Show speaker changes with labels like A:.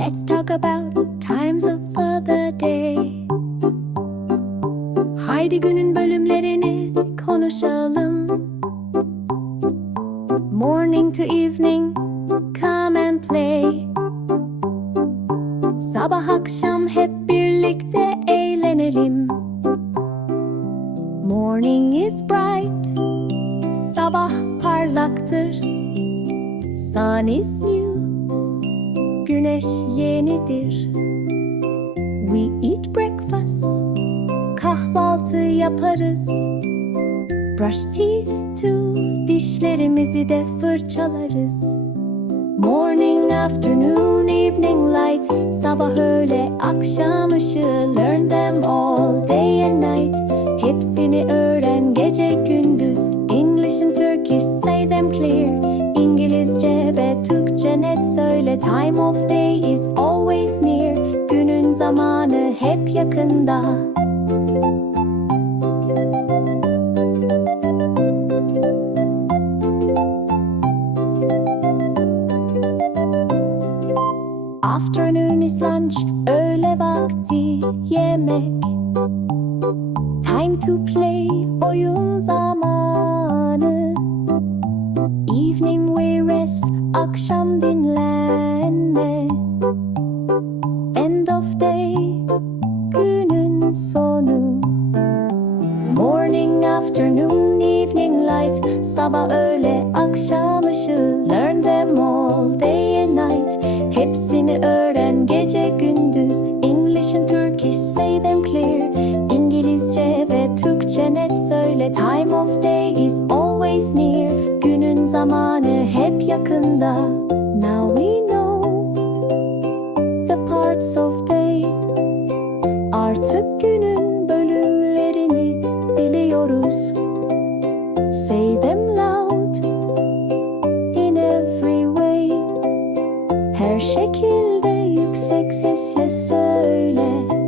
A: Let's talk about times of the day. Haydi günün bölümlerini konuşalım. Morning to evening, come and play. Sabah akşam hep birlikte eğlenelim. Morning is bright, sabah parlaktır. Sun is new, güneş yenidir. We eat breakfast, kahvaltı yaparız. Brush teeth too, dişlerimizi de fırçalarız. Morning, afternoon, evening light Sabah öğle, akşam ışığı Learn them all, day and night Hepsini öğren gece gündüz English and Turkish, say them clear İngilizce ve Türkçe net söyle Time of day is always near Günün zamanı hep yakında Afternoon is lunch, öğle vakti yemek. Time to play, oyun zamanı. Evening we rest, akşam dinlenme. End of day, günün sonu. Morning, afternoon, evening light. Sabah, öğle, akşam ışığı. Learn them all, day and night. Hepsini öğren gece gündüz. English and Turkish, say them clear. İngilizce ve Türkçe net söyle. Time of day is always near zamanı hep yakında. Now we know the parts of day. Artık günün bölümlerini biliyoruz. Say them loud in every way. Her şekilde yüksek sesle söyle.